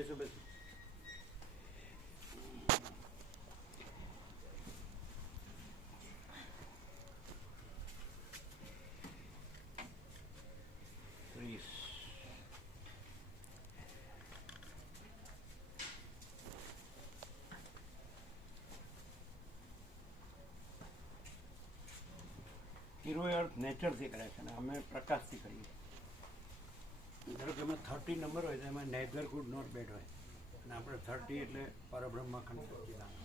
બેસો બેસો. હીરો અર્થ નેચરથી કરે છે અને અમે પ્રકાશથી કરીએ. ધારો કે એમાં 30 નંબર હોય તો એમાં નેધર ગુડ નોટ બેડ હોય અને આપણે 30 એટલે પરબ્રહ્મખંડ સચ્ચિદાનંદ.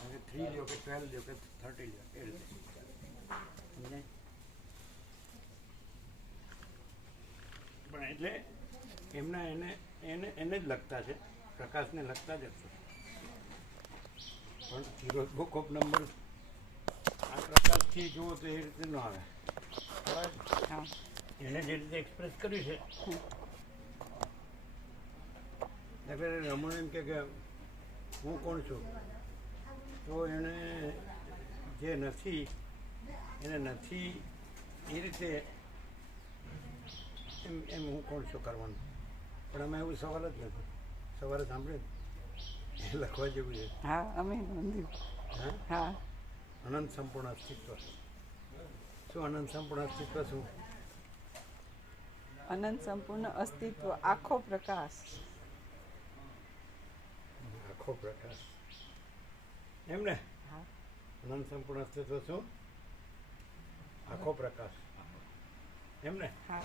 હવે 3 લ્યો કે 12 લ્યો કે 30 લ્યો એ રીતે સમજાય. પણ એટલે એમના એને એને એને જ લગતા છે, પ્રકાશને લગતા જ હશે. પણ હીરો બુક ઓફ નંબર આ પ્રકાશથી જુઓ તો એ રીતે ન આવે. એને જે રીતે એક્સપ્રેસ કર્યું છે એટલે રમણ એમ કે હું કોણ છું, તો એણે જે નથી એને નથી એ રીતે એમ એમ હું કોણ છું કરવાનું. પણ અમે એવું સવાલ જ નથી. સવારે સાંભળ્યું એ લખવા જેવું છે. હા અમે હા અનંત સંપૂર્ણ અસ્તિત્વ. શું અનંત સંપૂર્ણ અસ્તિત્વ શું? અનંત સંપૂર્ણ અસ્તિત્વ આખો પ્રકાશ. આખો પ્રકાશ એમ ને. અનંત સંપૂર્ણ અસ્તિત્વ શું? આખો પ્રકાશ એમ ને. હા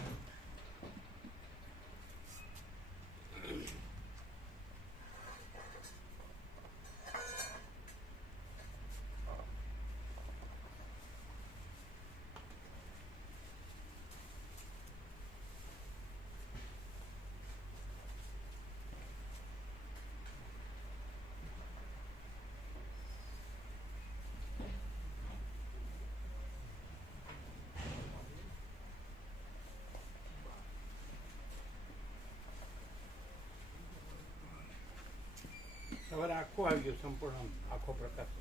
સવારે આખો આવી ગયો સંપૂર્ણ આખો પ્રકાશ.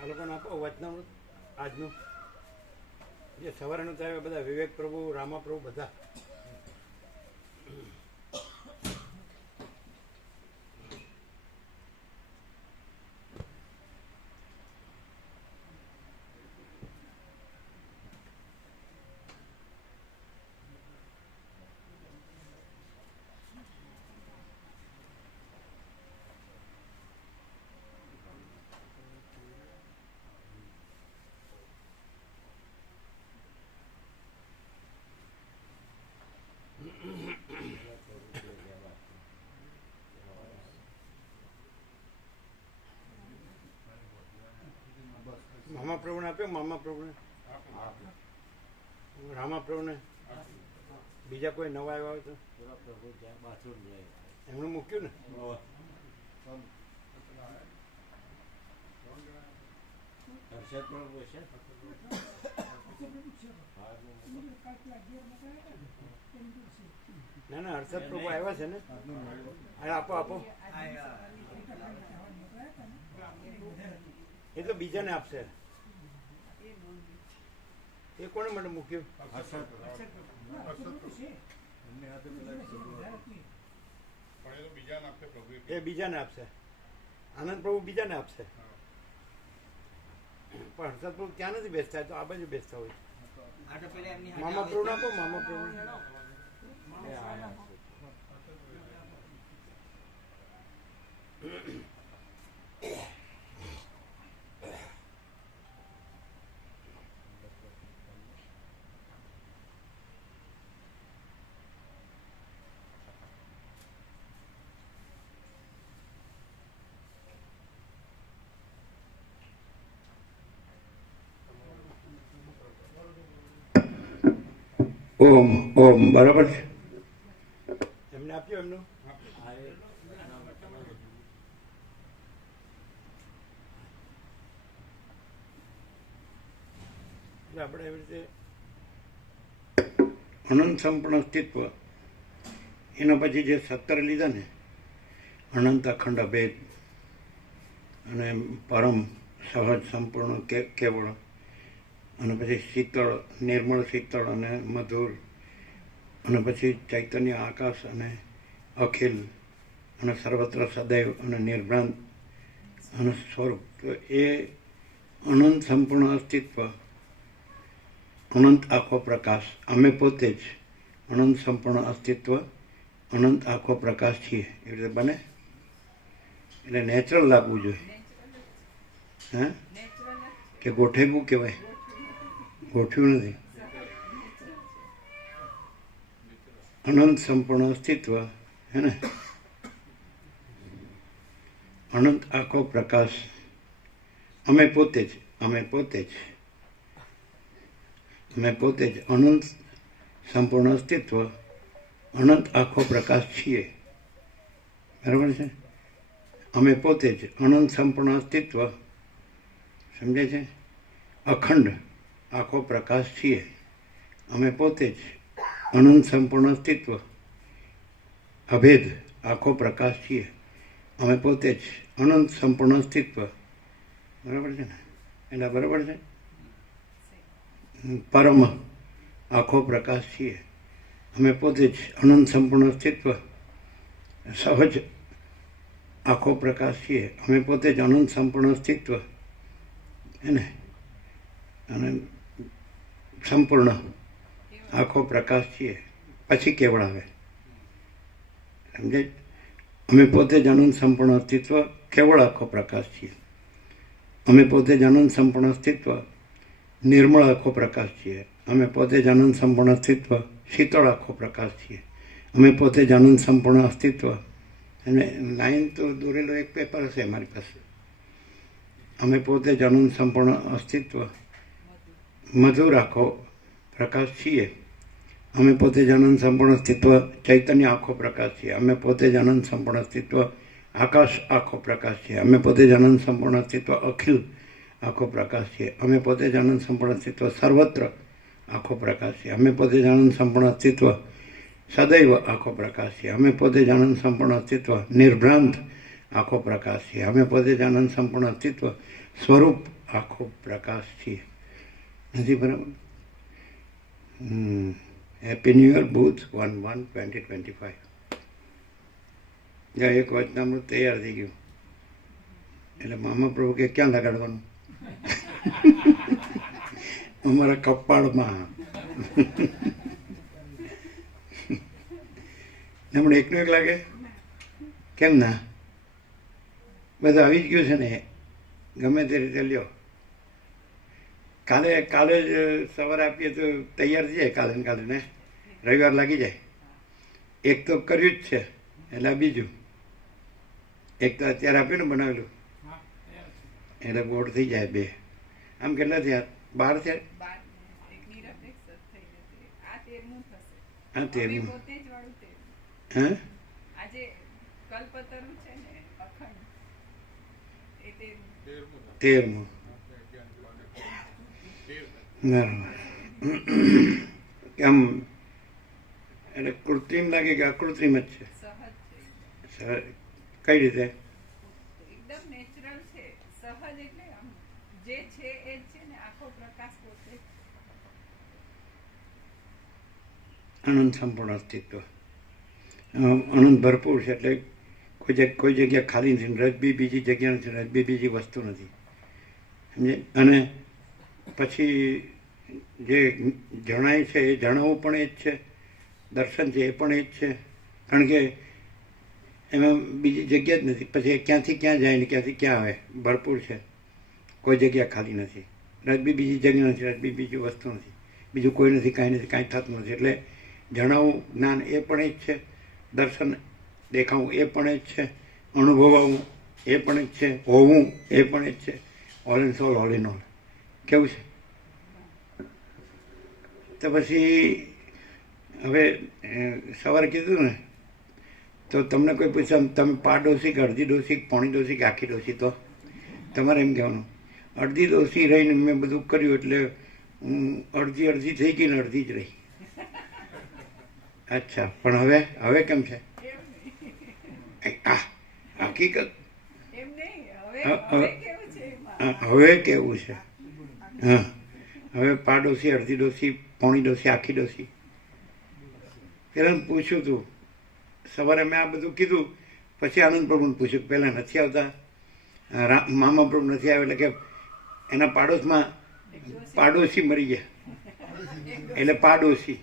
આ લોકોને આપો વચનામૃત આજનું જે સવારનું થાય બધા વિવેક પ્રભુ, રામા પ્રભુ બધા. મામા પ્રભુને આપ્યો. મામા પ્રભુને, રામા પ્રભુને, બીજા કોઈ નવા આવ્યા હોય તો એમનું મૂક્યું ને. ના ના હર્ષદ પ્રભુ આવ્યા છે ને. આપો આપો. એ તો બીજાને આપશે. એ કોને માટે મૂક્યું? એ બીજાને આપશે. આનંદ પ્રભુ બીજાને આપશે. પણ હર્ષદ પ્રભુ ત્યાં નથી બેસતા, તો આ બાજુ બેસતા હોય. મામા પ્રભુ આપો. મામા પ્રભુ ઓમ ઓમ બરાબર છે. એમને એમનું? હા, એ એટલે આપણે એવી રીતે અનંત સંપૂર્ણ અસ્તિત્વ એના પછી જે 17 લીધા ને, અનંત અખંડ અભેદ અને પરમ સહજ સંપૂર્ણ કેવળ, અને પછી શીતળ, નિર્મળ શીતળ અને મધુર, અને પછી ચૈતન્ય આકાશ અને અખિલ, અને સર્વત્ર સદૈવ અને નિર્ભ્રાંત અને સ્વરૂપ. તો એ અનંત સંપૂર્ણ અસ્તિત્વ, અનંત આખો પ્રકાશ, અમે પોતે જ અનંત સંપૂર્ણ અસ્તિત્વ, અનંત આખો પ્રકાશ છીએ. એવી રીતે બને. એટલે નેચરલ લાગવું જોઈએ. હા, કે ગોઠેવું કહેવાય? ગોઠવ્યું નથી. અનંત સંપૂર્ણ અસ્તિત્વ, હે ને? અનંત આખો પ્રકાશ, અમે પોતે જ, અમે પોતે જ, અમે પોતે જ અનંત સંપૂર્ણ અસ્તિત્વ, અનંત આખો પ્રકાશ છીએ. બરાબર છે? અમે પોતે જ અનંત સંપૂર્ણ અસ્તિત્વ, સમજે છે? અખંડ આખો પ્રકાશ છીએ. અમે પોતે જ અનંત સંપૂર્ણ અસ્તિત્વ, અભેદ આખો પ્રકાશ છીએ. અમે પોતે જ અનંત સંપૂર્ણ અસ્તિત્વ. બરાબર છે ને? એટલે બરાબર છે. પરમ આખો પ્રકાશ છીએ. અમે પોતે જ અનંત સંપૂર્ણ અસ્તિત્વ, સહજ આખો પ્રકાશ છીએ. અમે પોતે જ અનંત સંપૂર્ણ અસ્તિત્વ, એને અને સંપૂર્ણ આખો પ્રકાશ છીએ. પછી કેવળ આવે, સમજે? અમે પોતે જ અનંત સંપૂર્ણ અસ્તિત્વ, કેવળ આખો પ્રકાશ છીએ. અમે પોતે જ અનંત સંપૂર્ણ અસ્તિત્વ, નિર્મળ આખો પ્રકાશ છીએ. અમે પોતે જ અનંત સંપૂર્ણ અસ્તિત્વ, શીતળ આખો પ્રકાશ છીએ. અમે પોતે જ અનંત સંપૂર્ણ અસ્તિત્વ. અને લાઈન તો દોરેલો એક પેપર હશે મારી પાસે. અમે પોતે જ અનંત સંપૂર્ણ અસ્તિત્વ, મધુર આખો પ્રકાશ છીએ. અમે પોતે જ અનંત સંપૂર્ણ અસ્તિત્વ, ચૈતન્ય આખો પ્રકાશ છીએ. અમે પોતે જ અનંત સંપૂર્ણ અસ્તિત્વ, આકાશ આખો પ્રકાશ છીએ. અમે પોતે જ અનંત સંપૂર્ણ અસ્તિત્વ, અખિલ આખો પ્રકાશ છીએ. અમે પોતે જ અનંત સંપૂર્ણ અસ્તિત્વ, સર્વત્ર આખો પ્રકાશ છીએ. અમે પોતે જ અનંત સંપૂર્ણ અસ્તિત્વ, સદૈવ આખો પ્રકાશ છીએ. અમે પોતે જ અનંત સંપૂર્ણ અસ્તિત્વ, નિર્ભ્રાંત આખો પ્રકાશ છીએ. અમે પોતે જ અનંત સંપૂર્ણ અસ્તિત્વ, સ્વરૂપ આખો પ્રકાશ છીએ. નથી બરાબર? હેપી ન્યૂ યર બુધ 1/1/2025. જ્યાં એક વચનામૃત તૈયાર થઈ ગયું એટલે મામા પ્રભુ કે ક્યાં લગાડવાનું? અમારા કપાળમાં. હમણાં એકનું એક લાગે? કેમ ના? બધું આવી જ ગયું છે ને. ગમે તે રીતે લ્યો. કાલે જ સવારે આપીએ તો તૈયાર થઈ જાય. કાલે ને રવિવાર લાગી જાય. એક તો કર્યું જ છે એટલે બીજું એક તો અત્યારે આપ્યું ને બનાવેલું એટલે બોર્ડ થઈ જાય 2. આમ કેટલા થયા? 12 છે. હા, 13. હા, 13. બરાબર. આમ એટલે કૃત્રિમ લાગે કે અકૃત્રિમ જ છે? કઈ રીતે? એકદમ નેચરલ છે, સહજ. એટલે આમ જે છે એ જ છે ને, આખો પ્રકાશ પોતે. અનંત સંપૂર્ણ અસ્તિત્વ, અનંત ભરપૂર છે. એટલે કોઈ જગ્યા ખાલી નથી. રજબી બીજી જગ્યા નથી, રજબી બીજી વસ્તુ નથી, સમજે? અને પછી જે જણાય છે એ જણાવવું પણ એ જ છે, દર્શન છે એ પણ એ જ છે. કારણ કે એમાં બીજી જગ્યા જ નથી. પછી ક્યાંથી ક્યાં જાય ને ક્યાંથી ક્યાં આવે? ભરપૂર છે, કોઈ જગ્યા ખાલી નથી. રજબી બીજી જગ્યા નથી, રજબી બીજી વસ્તુ નથી, બીજું કોઈ નથી, કાંઈ નથી, કાંઈ થતું નથી. એટલે જણાવવું જ્ઞાન એ પણ એ જ છે, દર્શન દેખાવું એ પણ એ જ છે, અનુભવાવું એ પણ એ જ છે, હોવું એ પણ એ જ છે. All in all, all in all. કેવું છે? તો પછી હવે સવારે કીધું ને તો તમને કોઈ પૂછે તમે પાડોશી કે અડધી ડોસી કે પોણી ડોસી કે આખી ડોસી, તો તમારે એમ કહેવાનું અડધી ડોસી રહીને મેં બધું કર્યું એટલે હું અડધી થઈ ગઈ ને અડધી જ રહી. અચ્છા, પણ હવે કેમ છે? એમ નહીં, આ હકીકત એમ નહીં, હવે હા, હવે હા. કેવું છે એમાં? હવે કેવું છે? હા, હવે પાડોશી અડધી ડોસી પોણી ડોસી આખી ડોસી. પેલા પૂછ્યું તું સવારે, મેં આ બધું કીધું પછી આનંદ પ્રભુને પૂછ્યું પહેલાં નથી આવતા, મામા પ્રભુ નથી આવ્યા, એટલે કે એના પાડોશમાં પાડોશી મરી ગયા એટલે પાડોશી.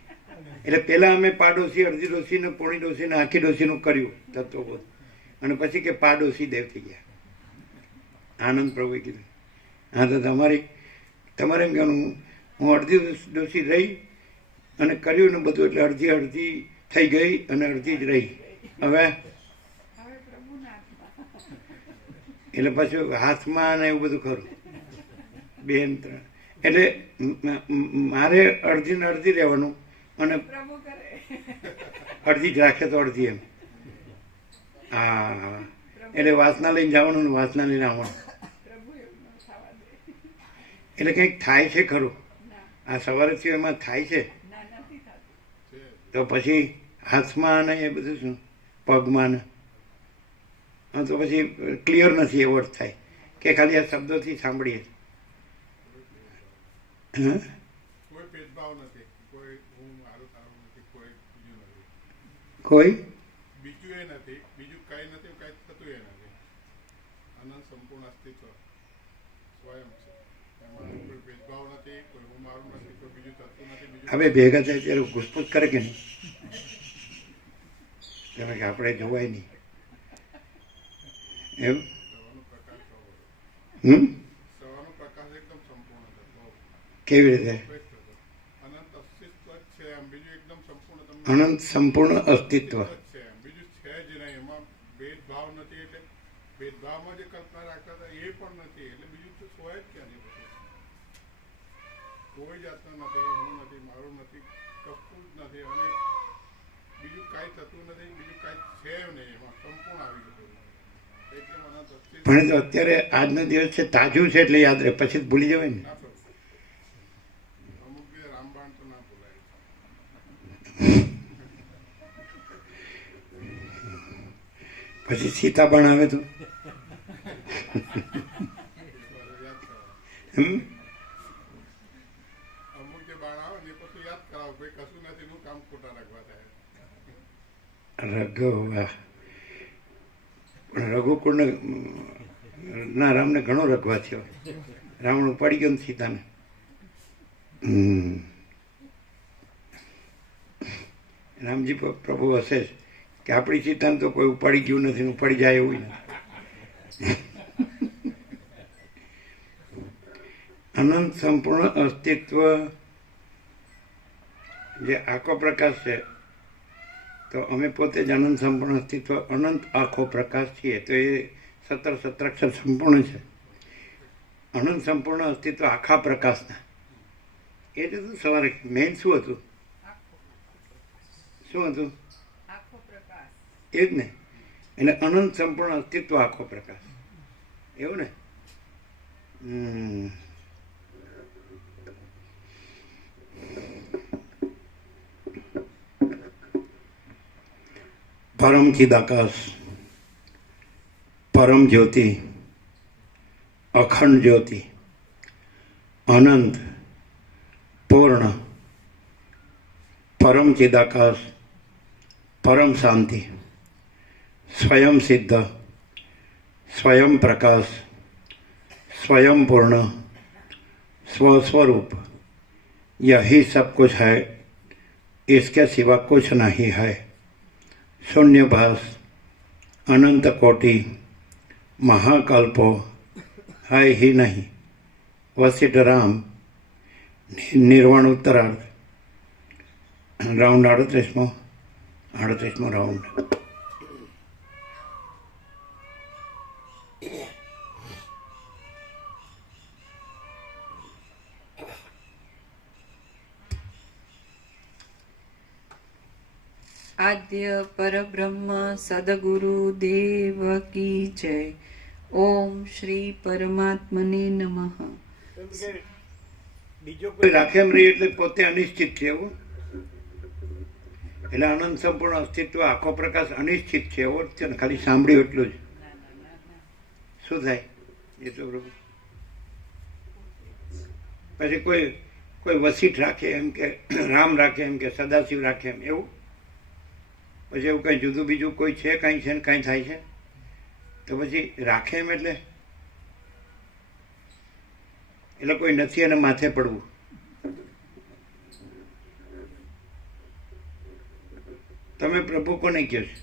એટલે પહેલાં અમે પાડોશી અડધી ડોસી ને પોણી ડોસી ને આખી ડોસીનું કર્યું તત્વબોધ, અને પછી કે પાડોશી દેવ થઈ ગયા. આનંદ પ્રભુએ કીધું હા તો તમારે એમ કહેવાનું હું અડધી ડોસી રહી અને કર્યું ને બધું, એટલે અડધી થઈ ગઈ અને અડધી જ રહી. હવે હવે પ્રભુના હાથમાં. એટલે પછી હાથમાં ને એવું બધું ખરું, બેન ત્રણ. એટલે મારે અડધી ને અડધી રહેવાનું અને પ્રભુ કરે. અડધી જ રાખે તો અડધી એમ. હા, એટલે વાસના લઈને જવાનું ને વાસના લઈને આવવાનું. પ્રભુ એવું ન થવા દે. એટલે કંઈક થાય છે ખરું ના, આ સવારે થયું એમાં થાય છે. ના નથી થતું. તો પછી હાથમાં ને એ બધું શું પગમાં ને તો પછી ક્લિયર નથી એવો જ થાય કે ખાલી આ શબ્દોથી સાંભળીએ. હા, કોઈ ભેદભાવ નથી, કોઈ હું મારું તારું નથી, કોઈ બીજું નથી, કોઈ બીજું એ નથી, બીજું કાંઈ નથી, કાંઈ થતું એ નથી. અનંત સંપૂર્ણ અસ્તિત્વ સ્વયં છે, એમાં કોઈ ભેદભાવ નથી, કોઈ હું મારું નથી, કોઈ બીજું થતું નથી, બીજું હવે ભેગા થાય ત્યારે ઘૂસપૂસ કરે કે નહીં? તમે કે આપણે જોવાય નહીં એવું. સવાનો પ્રકાશ થવો. સવાનો પ્રકાશ એકદમ સંપૂર્ણ થતો, કેવી રીતે? વ્યક્ત થતો. અનંત અસ્તિત્વ જ છે એમ, બીજું એકદમ સંપૂર્ણ તમને અનંત સંપૂર્ણ અસ્તિત્વ. જ છે એમ, બીજું છે જ નહીં. એમાં ભેદભાવ નથી, એટલે ભેદભાવમાં જે કલ્પના રાખતા હતા એ પણ નથી, એટલે બીજું તો હોય જ ક્યાંથી પછી. કોઈ જાતનું નથી, હું નથી, મારું નથી, કશું જ નથી, અને બીજું કાંઈ થતું નથી, બીજું કાંઈ છે નહીં, એમાં સંપૂર્ણ આવી ગયું. એટલે મને અસ્તિત્વ પણ એ તો અત્યારે આજનો દિવસ છે, તાજું છે એટલે યાદ રહે, પછી જ ભૂલી જવાય ને. ના થતું. અમુક રીતે રામબાણ તો ના બોલાય. પછી સીતાબણ આવે તો યાદ કરાવો. હમ અમુક જે બાણ આવે ને એ પછી યાદ કરાવો, ભાઈ કશું નથી, નું કામ ખોટા રાખવા થાય. રઘુવા પણ રઘુકુળને ના રામને ઘણો રઘવા થયો. રાવણ ઉપાડી ગયો ને સીતાને. રામજી પ્રભુ હશે જ કે આપણી સીતાને તો કોઈ ઉપાડી ગયું નથી ને ઉપાડી જાય એવું નથી. અનંત સંપૂર્ણ અસ્તિત્વ જે આખો પ્રકાશ છે, તો અમે પોતે જ અનંત સંપૂર્ણ અસ્તિત્વ અનંત આખો પ્રકાશ છીએ, તો એ 17 અક્ષર સંપૂર્ણ છે. અનંત સંપૂર્ણ અસ્તિત્વ આખા પ્રકાશના. એ જ હતું સવારે મેઇન શું હતું? શું હતું? આખો પ્રકાશ. એ જ ને, એટલે અનંત સંપૂર્ણ અસ્તિત્વ આખો પ્રકાશ, એવું ને. પરમ ચિદાકાશ, પરમ જ્યોતિ, અખંડ જ્યોતિ, અનંત, પૂર્ણ, પરમ ચિદાકાશ, પરમ શાંતિ, स्वयं सिद्ध, स्वयं प्रकाश, स्वयं पूर्ण, स्वस्वरूप, यही सब कुछ है, इसके सिवा कुछ नहीं है. शून्यभास, अनंत कोटि, महाकल्पो है ही नहीं. वशिष्ठ राम, निर्वाण उत्तरार्ध, राउंड 38मो राउंड. આદ્ય પરબ્રહ્મ સદગુરુ દેવ કી જય. ઓમ શ્રી પરમાત્મને નમઃ. કેમ કે બીજો કોઈ રાખે એમ રહી એટલે પોતે અનિશ્ચિત છે એવું. એટલે આનંદ સંપૂર્ણ અસ્તિત્વ આખો પ્રકાશ અનિશ્ચિત છે એવો જ છે ને, ખાલી સાંભળ્યું એટલું જ. શું થાય એ તો પ્રભુ પછી કોઈ વસીઠ રાખે એમ કે રામ રાખે એમ કે સદાશિવ રાખે એમ એવું. પછી એવું કંઈ જુદું બીજું કોઈ છે, કાંઈ છે ને કાંઈ થાય છે તો પછી રાખે એમ એટલે કોઈ નથી અને માથે પડવું. તમે પ્રભુ કોને કહો છો?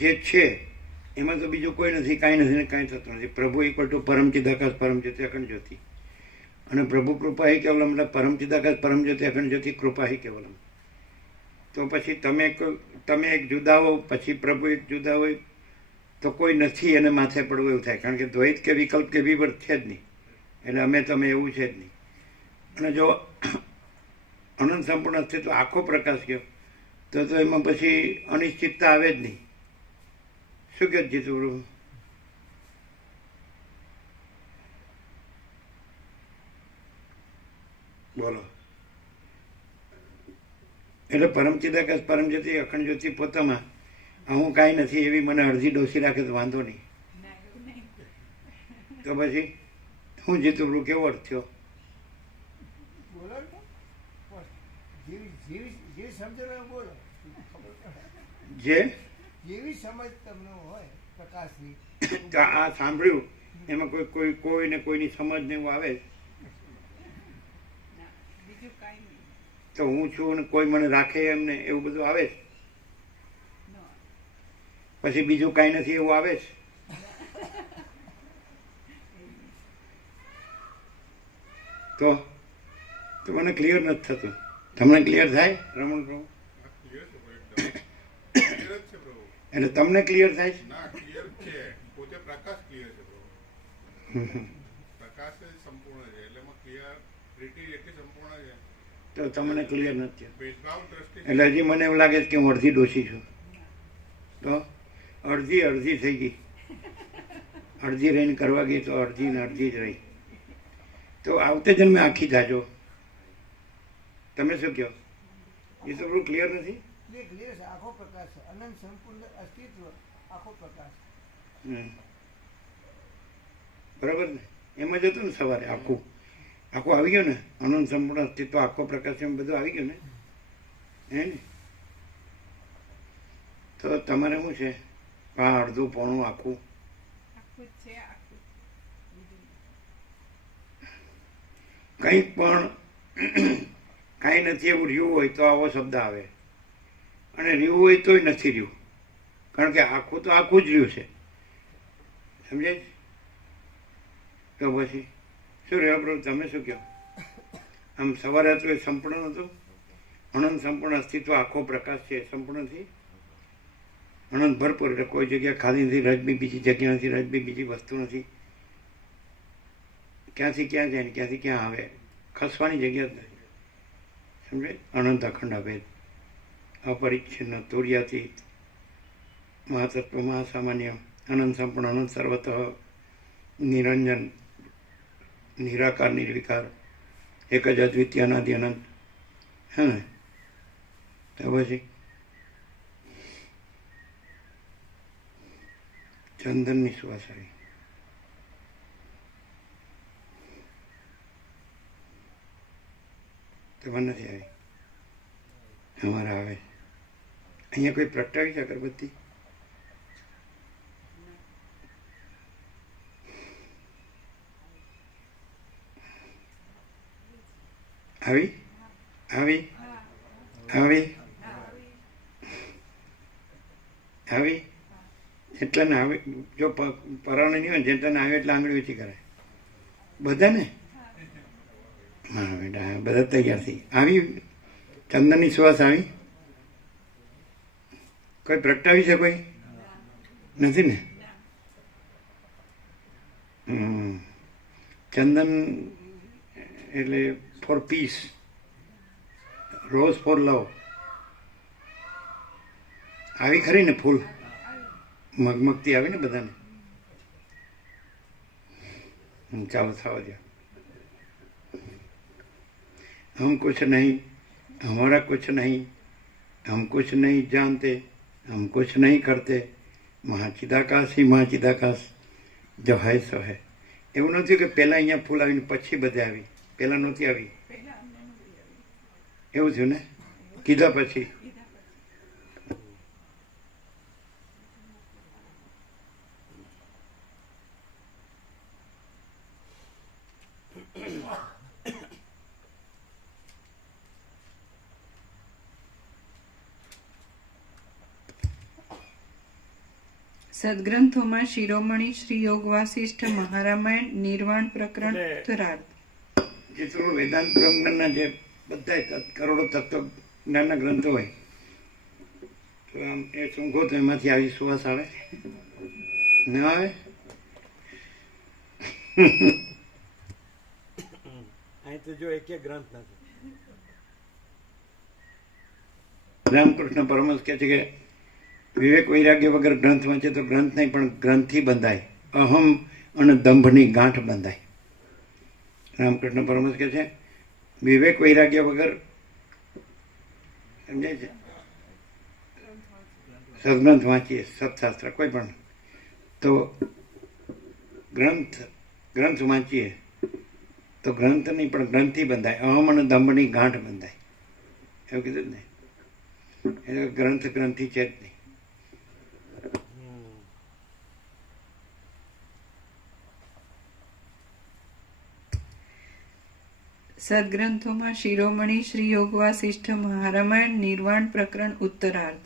જે છે એમાં તો બીજું કોઈ નથી, કાંઈ નથી ને કાંઈ થતું નથી. પ્રભુ ઇક્વલ ટુ પરમચિદ આકાશ પરમજ્યોતિ અખંડ જ્યોતિ. અને પ્રભુ કૃપા હિ કેવલમ એટલે પરમચિદ આકાશ પરમજ્યોતિ અખંડ જ્યોતિ કૃપા હિ કેવલમ. તો પછી તમે એક જુદા હો, પછી પ્રભુ એક જુદા હોય તો કોઈ નથી અને માથે પડવું એવું થાય. કારણ કે દ્વૈત કે વિકલ્પ કે વિવર્ત છે જ નહીં. એટલે અમે તમે એવું છે જ નહીં. અને જો અનંત સંપૂર્ણ અસ્તિત્વ આખો પ્રકાશ ગયો તો એમાં પછી અનિશ્ચિતતા આવે જ નહીં. શું કહે જીતું? બોલો. એટલે પરમચિદાકાશ પરમજ્યોતિ અખંડ જ્યોતિ પોતામાં હું કાંઈ નથી એવી મને અડધી ડોસી રાખે તો વાંધો નહીં. તો પછી હું જીતું કેવો અર્થ થયો? જે જેવી સમજ તમને હોય પ્રકાશની, આ સાંભળ્યું એમાં કોઈને કોઈની સમજ ને એવું આવે બીજું કાંઈ નહીં. તો હું છું ને કોઈ મને રાખે એમને એવું બધું આવે છે. પછી બીજું કાંઈ નથી એવું આવે છે. તો મને ક્લિયર નથી થતું. તમને ક્લિયર થાય રમણ પ્રભુ? ક્લિયર છે એકદમ ક્લિયર જ છે પ્રભુ. એટલે તમને ક્લિયર થાય છે? ના ક્લિયર છે, પોતે પ્રકાશ ક્લિયર છે પ્રભુ. પ્રકાશ જ સંપૂર્ણ છે એટલે એમાં ક્લિયરિટી એટલી સંપૂર્ણ છે. તો તમને ક્લિયર નથી. ભેદભાવ દ્રષ્ટિ એટલે હજી મને એવું લાગે છે કે હું અડધી ડોસી છું. તો અડધી થઈ ગઈ. અડધી રહીને કરવા ગઈ તો અડધી ને અડધી જ રહી. તો આવતે જન્મે આખી જાજો. તમે શું કહો? એ તો બહુ ક્લિયર નથી. ક્લિયર છે. આખો પ્રકાશ છે, અનંત સંપૂર્ણ અસ્તિત્વ આખો પ્રકાશ. બરાબર ને? એમાં જ હતું ને સવારે આખું આવી ગયું ને, અનંત સંપૂર્ણ અસ્તિત્વ આખો પ્રકાશ એમ બધું આવી ગયું ને, હે ને? તો તમારે શું છે? અડધું પોણું આખું આખું જ છે, આખું. બીજું કંઈક પણ કાંઈ નથી એવું રહ્યું હોય તો આવો શબ્દ આવે, અને રહ્યું હોય તોય નથી રહ્યું. કારણ કે આખું તો આખું જ રહ્યું છે. સમજાય? તો પછી શું રહ્યો પ્રભુ? તમે શું કહો? આમ સવારે હતું એ સંપૂર્ણ હતું. અનંત સંપૂર્ણ અસ્તિત્વ આખો પ્રકાશ છે. સંપૂર્ણથી અનંત ભરપૂર. એટલે કોઈ જગ્યા ખાલી નથી, રજબી બીજી જગ્યા નથી, રજબી બીજી વસ્તુ નથી. ક્યાંથી ક્યાં જાય ને ક્યાંથી ક્યાં આવે, ખસવાની જગ્યા જ નથી. સમજે? અનંત અખંડ અભેદ, અપરિચ્છિન્ન, તુર્યાતીત, મહાતત્વ મહાસામાન્ય, અનંત સંપૂર્ણ, અનંત સર્વતઃ, નિરંજન, નિરાકાર નિર્વિકાર, એક જ અદ્વિતીય અનાદિ અનંત. હે ને? તો પછી ચંદનની સુવાસ આવી. તમારે નથી આવી? અમારે આવે. અહીંયા કોઈ પ્રગટાવી છે અગરબત્તી? આવી આવી આવી આવી એટલાને આવે. જો પરાણે નહીં હોય જેટલાને આવે એટલે આંગળી ઊંચી કરે બધાને. હા બેટા, બધા તૈયાર થઈ આવી. ચંદનની સુવાસ આવી. કોઈ પ્રગટાવી છે? કોઈ નથી ને? ચંદન એટલે ફોર પીસ, રોઝ ફોર લવ. આવી ખરી ને ફૂલ મગમગતી આવી ને બધાને. ચાલો થવા દો. हम कुछ नहीं, हमारा कुछ नहीं, हम कुछ नहीं जानते, हम कुछ नहीं करते, મહાચિદાકાશ ही મહાચિદાકાશ જો હૈ સો હૈ. એવું નથી કે પહેલાં અહીંયા ફૂલ આવીને પછી બધે આવી, પહેલાં નહોતી આવી, પહેલા અમને નહોતી આવી. એવું થયું ને કીધા પછી. કીધા પછી સદગ્રંથોમાં શિરોમણી શ્રી યોગ વાસિષ્ઠ મહારામાયણ નિર્વાણ પ્રકરણ એટલે- ઉત્તરાર્ધ. જે થોડું વેદાંત બ્રહ્મના જે બધા કરોડો તત્વ જ્ઞાનના ગ્રંથો હોય તો આમ એ સૂંઘો તો એમાંથી આવી સુવાસ આવે ના આવે. અહીં તો જો એક ગ્રંથ નથી. રામકૃષ્ણ પરમહંસ કહે છે કે વિવેક વૈરાગ્ય વગર ગ્રંથ વાંચે તો ગ્રંથ નહીં પણ ગ્રંથથી બંધાય, અહમ અને દંભની ગાંઠ બંધાય. રામકૃષ્ણ પરમહંસ કહે છે વિવેક વૈરાગ્ય વગર સમજાય છે સદગ્રંથ વાંચીએ સત્શાસ્ત્ર કોઈ પણ તો ગ્રંથ વાંચીએ તો ગ્રંથ નહીં પણ ગ્રંથથી બંધાય, અહમ અને દંભની ગાંઠ બંધાય. એવું કીધું ને એટલે ગ્રંથથી છે જ નહીં. સદગ્રંથોમાં શિરોમણી શ્રી યોગ વાસિષ્ઠ મહારામાયણ નિર્વાણ પ્રકરણ ઉત્તરાર્ધ,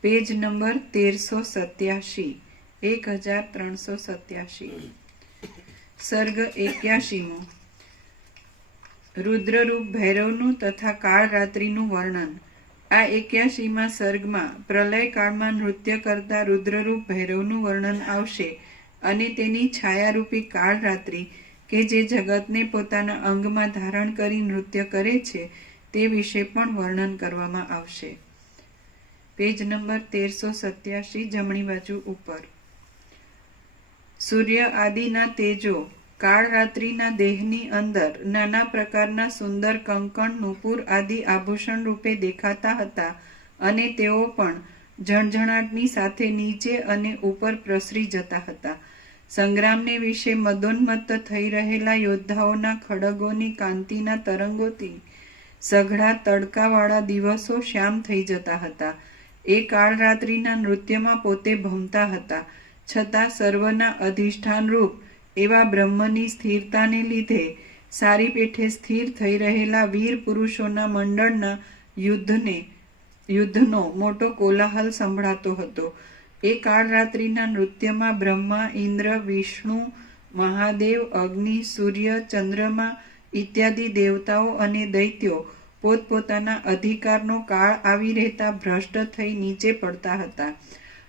પેજ નંબર 1387, 1387. સર્ગ 81મો. રુદ્રરૂપ ભૈરવનું તથા કાળ રાત્રિનું વર્ણન. આ 81મા સર્ગમાં પ્રલય કાળમાં નૃત્ય કરતા રુદ્રરૂપ ભૈરવનું વર્ણન આવશે અને તેની છાયારૂપી કાળ રાત્રિ કે જે જગતને પોતાના અંગમાં ધારણ કરી નૃત્ય કરે છે તે વિશે પણ વર્ણન કરવામાં આવશે. પેજ નંબર 1387, જમણી બાજુ ઉપર. સૂર્ય આદિના તેજો કાળ રાત્રિના દેહની અંદર નાના પ્રકારના સુંદર કંકણ, નુપુર આદિ આભૂષણ રૂપે દેખાતા હતા અને તેઓ પણ ઝણઝણાટની સાથે નીચે અને ઉપર પ્રસરી જતા હતા. સંગ્રામને વિશે મદોન્મત્ત થઈ રહેલા યોદ્ધાઓના ખડગોની કાંતિના તરંગોથી સઘળા તડકાવાળા દિવસો શ્યામ થઈ જતા હતા. એ કાળ રાત્રિના નૃત્યમાં પોતે ભમતા હતા, છતાં સર્વના અધિષ્ઠાન રૂપ એવા બ્રહ્મની સ્થિરતાને લીધે સારી પેઠે સ્થિર થઈ રહેલા વીર પુરુષોના મંડળના યુદ્ધનો મોટો કોલાહલ સંભળાતો હતો. એ કાળ રાત્રિના નૃત્યમાં બ્રહ્મા, ઇન્દ્ર, વિષ્ણુ, મહાદેવ, અગ્નિ, સૂર્ય, ચંદ્રમા ઇત્યાદિ દેવતાઓ અને દૈત્યો પોતપોતાના અધિકારનો કાળ આવી રહેતા ભ્રષ્ટ થઈ નીચે પડતા હતા.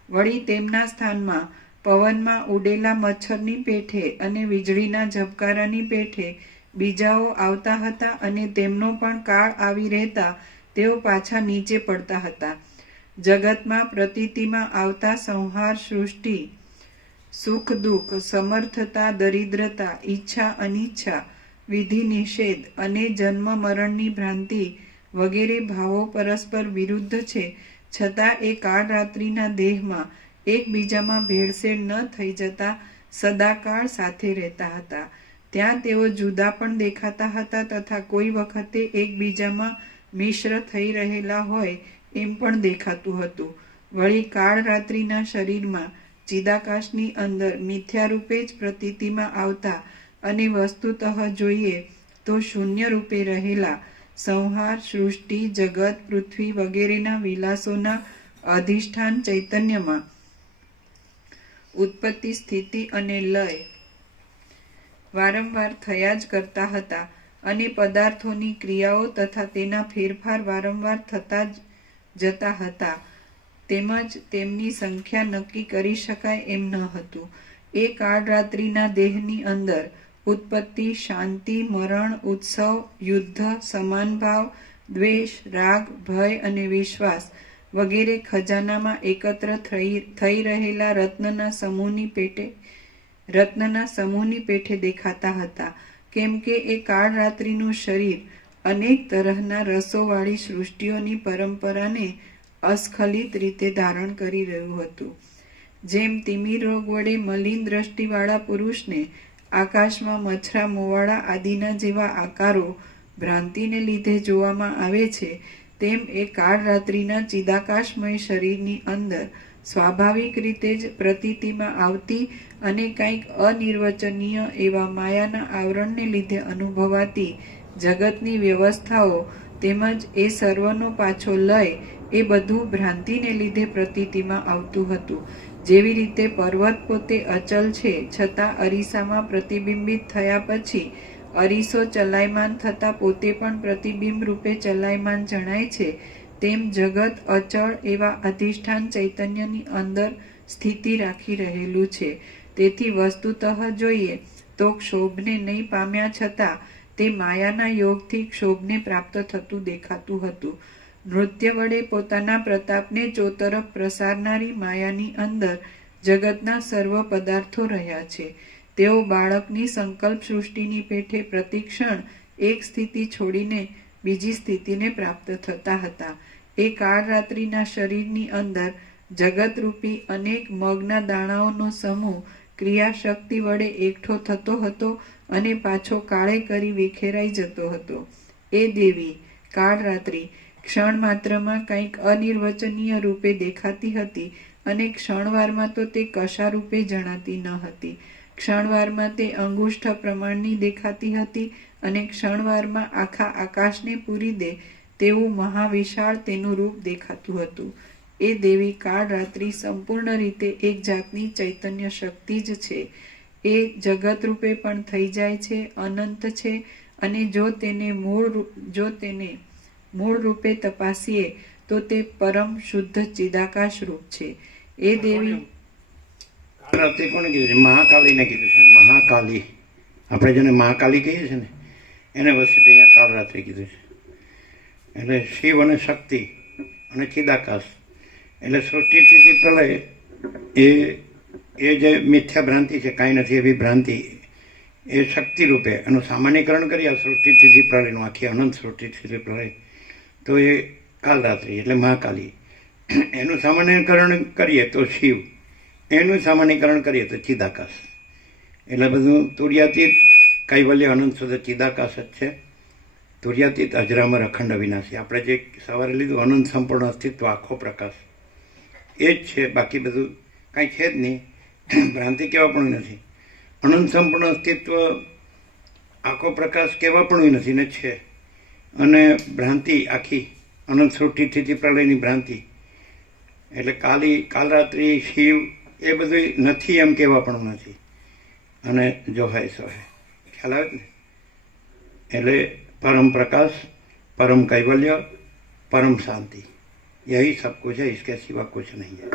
વળી તેમના સ્થાનમાં પવનમાં ઉડેલા મચ્છરની પેઠે અને વીજળીના ઝબકારાની પેઠે બીજાઓ આવતા હતા અને તેમનો પણ કાળ આવી રહેતા તેઓ પાછા નીચે પડતા હતા. જગતમાં પ્રતીતિમાં આવતા સંહાર, સૃષ્ટિ, સુખ દુઃખ, સમર્થતા, દરિદ્રતા, ઈચ્છા અનિચ્છા, વિધિ નિષેધ અને જન્મ મરણની ભ્રાંતિ વગેરે ભાવો પરસ્પર વિરુદ્ધ છે, છતાં એ કાળ રાત્રિના દેહમાં એકબીજામાં ભેળસેળ ન થઈ જતા સદાકાળ સાથે રહેતા હતા. ત્યાં તેઓ જુદા પણ દેખાતા હતા તથા કોઈ વખતે એકબીજામાં મિશ્ર થઈ રહેલા હોય એમ પણ દેખાતું હતું. વળી કાળ રાત્રિના શરીરમાં ચિદાકાશની અંદર મિથ્યા રૂપે જ પ્રતીતિમાં આવતા અને વસ્તુતઃ જોઈએ તો શૂન્ય રૂપે રહેલા સંહાર, સૃષ્ટિ, જગત, પૃથ્વી વગેરેના વિલાસોના અધિષ્ઠાન ચૈતન્યમાં ઉત્પત્તિ, સ્થિતિ અને લય વારંવાર થયા જ કરતા હતા અને પદાર્થોની ક્રિયાઓ તથા તેના ફેરફાર વારંવાર થતા જતા હતા, તેમજ તેમની સંખ્યા નક્કી કરી શકાય એમ ન હતું. એ કાળ રાત્રિના દેહની અંદર ઉત્પત્તિ, શાંતિ, મરણ, ઉત્સવ, યુદ્ધ, સમાનભાવ, દ્વેષ, રાગ, ભય અને વિશ્વાસ વગેરે ખજાનામાં એકત્ર થઈ રહેલા રત્નના સમૂહની પેઠે દેખાતા હતા, કેમ કે એ કાળ રાત્રિનું શરીર અનેક તરહના રસોવાળી સૃષ્ટિઓની પરંપરાને અસ્ખલિત રીતે ધારણ કરી રહ્યું હતું. જેમ તિમિર રોગ વડે મલિન દ્રષ્ટિવાળા પુરુષને આકાશમાં મચ્છરા મોવાળા આદિના જેવા આકારો ભ્રાંતિને લીધે જોવામાં આવે છે, તેમ એ કાળ રાત્રિના ચિદાકાશમય શરીરની અંદર સ્વાભાવિક રીતે જ પ્રતીતિમાં આવતી અને કંઈક અનિર્વચનીય એવા માયાના આવરણને લીધે અનુભવાતી જગતની વ્યવસ્થાઓ તેમજ એ સર્વનો પાછો લય એ બધું ભ્રાંતિને લીધે પ્રતીતિમાં આવતું હતું. જેવી રીતે પર્વત પોતે અચલ છે, છતાં અરીસામાં પ્રતિબિંબિત થયા પછી અરીસો ચલાયમાન થતાં પોતે પણ પ્રતિબિંબ રૂપે ચલાયમાન જણાય છે, તેમ જગત અચળ એવા અધિષ્ઠાન ચૈતન્યની અંદર સ્થિતિ રાખી રહેલું છે. તેથી વસ્તુતઃ જોઈએ તો ક્ષોભને નહીં પામ્યા છતાં તે માયાના યોગથી ક્ષોભને પ્રાપ્ત થતું દેખાતું હતું. નૃત્ય વડે પોતાના પ્રતાપને ચોતરફ પ્રસારનારી માયાની અંદર જગતના સર્વ પદાર્થો રહ્યા છે. તેઓ બાળકની સંકલ્પ સૃષ્ટિની પેઠે પ્રતિક્ષણ એક સ્થિતિ છોડીને બીજી સ્થિતિને પ્રાપ્ત થતા હતા. એ કાળ રાત્રિના શરીરની અંદર જગતરૂપી અનેક મગના દાણાઓનો સમૂહ ક્રિયાશક્તિ વડે એકઠો થતો હતો અને પાછો કાળે કરી વિખેરાઈ જતો હતો. એ દેવી કાળ રાત્રિ ક્ષણ માત્રમાં કંઈક અનિર્વચનીય રૂપે દેખાતી હતી અને ક્ષણવારમાં તો તે કશા રૂપે જણાતી ન હતી. ક્ષણવારમાં તે અંગુષ્ઠ પ્રમાણની દેખાતી હતી અને ક્ષણવારમાં આખા આકાશને પૂરી દે તેવું મહાવિશાળ તેનું રૂપ દેખાતું હતું. એ દેવી કાળ રાત્રિ સંપૂર્ણ રીતે એક જાતની ચૈતન્ય શક્તિ જ છે. એ જગત રૂપે પણ થઈ જાય છે, અનંત છે, અને જો તેને મૂળ રૂપે તપાસીએ તો તે પરમ શુદ્ધ ચિદાકાશ રૂપ છે. એ દેવી કાળ રાત્રિ કોને કીધું છે? મહાકાલીને કીધું છે. મહાકાલી, આપણે જેને મહાકાલી કહીએ છીએ ને એને વચ્ચે અહીંયા કાળ રાત્રિ કીધું છે. એટલે શિવ અને શક્તિ અને ચિદાકાશ એટલે સૃષ્ટિથી પ્રલય એ જે મિથ્યા ભ્રાંતિ છે, કાંઈ નથી એવી ભ્રાંતિ, એ શક્તિ રૂપે એનું સામાન્યકરણ કરીએ આ સૃષ્ટિથી પ્રલયનું, આખી અનંત સૃષ્ટિથી પ્રલય, તો એ કાલરાત્રિ એટલે મહાકાલી. એનું સામાન્યકરણ કરીએ તો શિવ, એનું સામાન્યકરણ કરીએ તો ચિદાકાશ. એટલે બધું તુર્યાતીત કૈવલ્ય અનંત શુદ્ધ ચિદાકાશ જ છે. તુર્યાતીત અજરામર અખંડ અવિનાશી, આપણે જે સવારે લીધું અનંત સંપૂર્ણ અસ્તિત્વ, આખો પ્રકાશ એ જ છે. બાકી બધું કાંઈ છે જ નહીં, ભ્રાંતિ કેવા પણ નથી. અનંત સંપૂર્ણ અસ્તિત્વ, આખો પ્રકાશ કેવા પણ નથી ને છે. અને ભ્રાંતિ આખી અનંત સૃષ્ટિથી પ્રલયની ભ્રાંતિ એટલે કાલરાત્રિ, શિવ એ બધું નથી એમ કહેવા પણ નથી. અને જો હૈ સો હૈ, ખ્યાલ આવે ને? એટલે परम प्रकाश, परम कैवल्य, परम शांति, यही सब कुछ है, इसके सिवा कुछ नहीं है.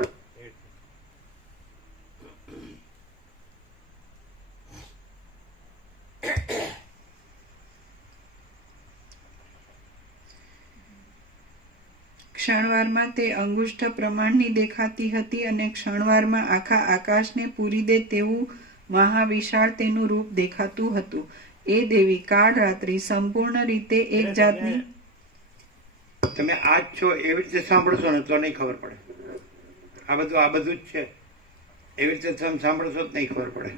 ક્ષણવારમાં તે અંગુષ્ઠ પ્રમાણની દેખાતી હતી અને ક્ષણવારમાં આખા આકાશને પૂરી દે તેવું મહાવિશાળ તેનું રૂપ દેખાતું હતું. એ દેવી કાળ રાત્રિ સંપૂર્ણ રીતે એક જાતની, તમે આજ છો એવી રીતે સાંભળશો ને તો નહીં ખબર પડે. આ બધું જ છે એવી રીતે તમે સાંભળશો તો નહીં ખબર પડે.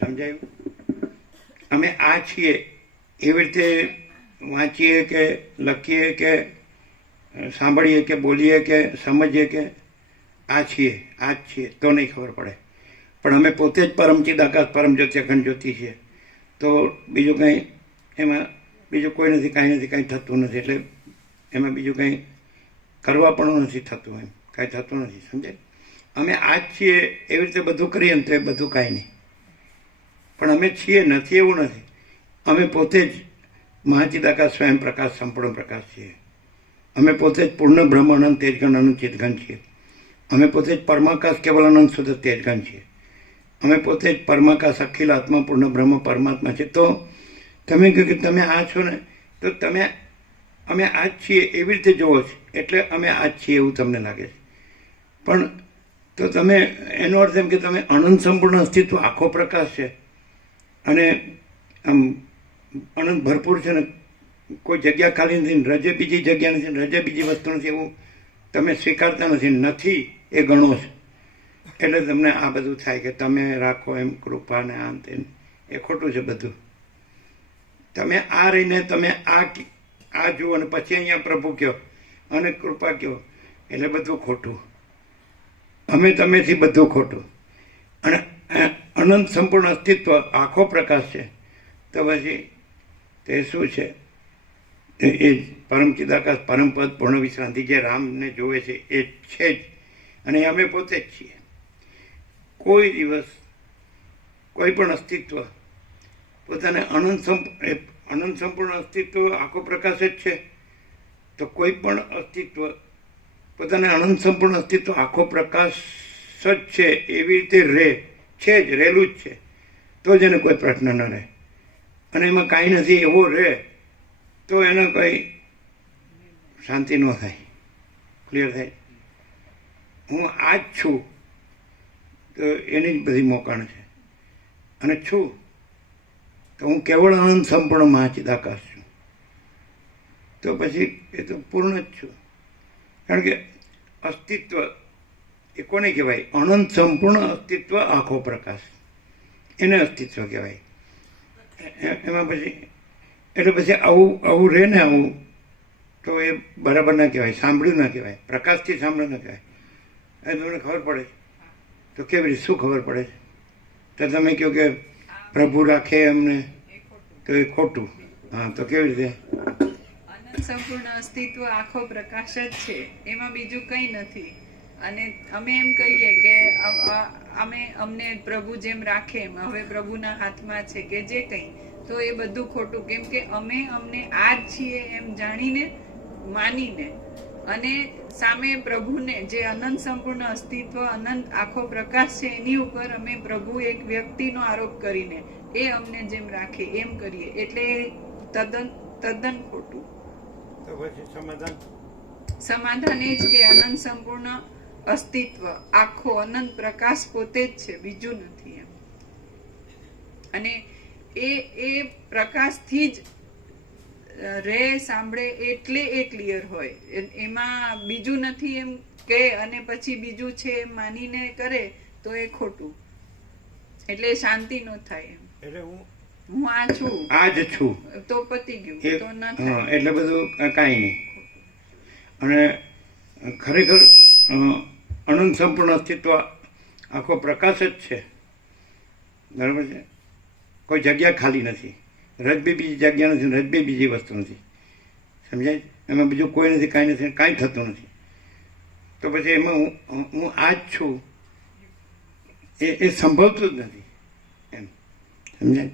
સમજાયું? અમે આ છીએ એવી રીતે વાંચીએ કે લખીએ કે સાંભળીએ કે બોલીએ કે સમજીએ કે આ છીએ, આ જ છીએ તો નહીં ખબર પડે. પણ અમે પોતે જ પરમ ચિદાકાશ, પરમ જ્યોતિ, અખંડ જ્યોતિ છીએ. તો બીજું કંઈ એમાં બીજું કોઈ નથી, કાંઈ નથી, કાંઈ થતું નથી. એટલે એમાં બીજું કંઈ કરવા પણ નથી થતું, એમ કાંઈ થતું નથી. સમજાય? અમે આ જ છીએ એવી રીતે બધું કરીએ ને તો એ બધું કાંઈ નહીં. પણ અમે છીએ નથી એવું નથી. અમે પોતે જ મહાચિદાકાશ, સ્વયં પ્રકાશ, સંપૂર્ણ પ્રકાશ છીએ. અમે પોતે જ પૂર્ણ બ્રહ્મ, અનંત તેજગણ, અનંત ચિદગણ છીએ. અમે પોતે જ પરમાકાશ, કેવલ અનંત શુદ્ધ તેજગણ છીએ. અમે પોતે જ પરમાકાશ, અખિલ આત્મા, પૂર્ણ બ્રહ્મ, પરમાત્મા છે. તો તમે કહ્યું કે તમે આ છો ને, તો તમે અમે આ જ છીએ એવી રીતે જોવો છે એટલે અમે આ જ છીએ એવું તમને લાગે છે. પણ તો તમે એનો અર્થ એમ કે તમે અનંત સંપૂર્ણ અસ્તિત્વ આખો પ્રકાશ છે અને આમ અનંત ભરપૂર છે ને કોઈ જગ્યા ખાલી નથી ને રજે બીજી જગ્યા નથી ને રજે બીજી વસ્તુ નથી એવું તમે સ્વીકારતા નથી એ ગણો છે. એટલે તમને આ બધું થાય કે તમે રાખો એમ કૃપા ને આમ તેમ, એ ખોટું છે બધું. તમે આ રહીને તમે આ જુઓ અને પછી અહીંયા પ્રભુ કહો અને કૃપા કહો એટલે બધું ખોટું. અમે તમેથી બધું ખોટું. અને અનંત સંપૂર્ણ અસ્તિત્વ આખો પ્રકાશ છે તો પછી તે શું છે? એ પરમ ચિદાકાશ પરમપદ પૂર્ણ વિશ્રાંતિ જે રામને જોવે છે એ છે જ, અને અમે પોતે જ છીએ. કોઈ દિવસ કોઈ પણ અસ્તિત્વ પોતાને અનંત સંપૂર્ણ અસ્તિત્વ આખો પ્રકાશ જ છે, તો કોઈ પણ અસ્તિત્વ પોતાને અનંત સંપૂર્ણ અસ્તિત્વ આખો પ્રકાશ જ છે એવી રીતે છે જ, રહેલું જ છે, તો જ એને કોઈ પ્રશ્ન ન રહે. અને એમાં કાંઈ નથી એવો રહે તો એને કંઈ શાંતિ ન થાય, ક્લિયર થાય. હું આ જ છું તો એની જ બધી મોકાણ છે. અને છું તો હું કેવળ અનંત સંપૂર્ણ મહાચિદાકાશ છું, તો પછી એ તો પૂર્ણ જ છું. કારણ કે અસ્તિત્વ એ કોને કહેવાય? અનંત સંપૂર્ણ અસ્તિત્વ આખો પ્રકાશ, એને અસ્તિત્વ કહેવાય. એમાં પછી એટલે પછી આવું રહે ને આવું તો એ બરાબર ના કહેવાય, સાંભળ્યું ના કહેવાય, પ્રકાશથી સાંભળ્યું ના કહેવાય. એ તમને ખબર પડે છે તો કેવી રીતે? શું ખબર પડે છે? તો તમે કહો કે પ્રભુ રાખે એમને તો એ ખોટું. હા, તો કેવી રીતે? અનંત સંપૂર્ણ અસ્તિત્વ આખો પ્રકાશ જ છે, એમાં બીજું કંઈ નથી. અને અમે એમ કહીએ કે અમને પ્રભુ જેમ રાખે એમ, હવે પ્રભુના હાથમાં છે કે જે કંઈ, તો એ બધું ખોટું. કેમ કે અમને આ જ છીએ એમ જાણીને, માનીને, અને સામે પ્રભુને જે અનંત સંપૂર્ણ અસ્તિત્વ અનંત આખો પ્રકાશ છે એની ઉપર અમે પ્રભુ એક વ્યક્તિનો આરોપ કરીને એ અમને જેમ રાખે એમ કરીએ, એટલે તદ્દન ખોટું. તો પછી સમાધાન એ જ કે અનંત સંપૂર્ણ અસ્તિત્વ આખો અનંત પ્રકાશ પોતે જ છે, બીજું નથી એમ. અને એ પ્રકાશથી જ રે સાંભળે એટલે એ ક્લિયર હોય, એમાં બીજું નથી એમ કે અને પછી બીજું છે એમ માનીને કરે તો એ ખોટું. એટલે શાંતિ ન થાય એમ. એટલે હું આ છું, આ જ છું તો પતી ગયું, તો ન થાય. એટલે બધું કાંઈ નહીં. અને ખરેખર અનંત સંપૂર્ણ અસ્તિત્વ આખો પ્રકાશ જ છે, બરાબર છે. કોઈ જગ્યા ખાલી નથી, રજબી બીજી જગ્યા નથી, રજબી બીજી વસ્તુ નથી, સમજાય? એમાં બીજું કોઈ નથી, કાંઈ નથી, કાંઈ થતું નથી. તો પછી એમાં હું આ જ છું એ સંભવતું જ નથી એમ, સમજાય?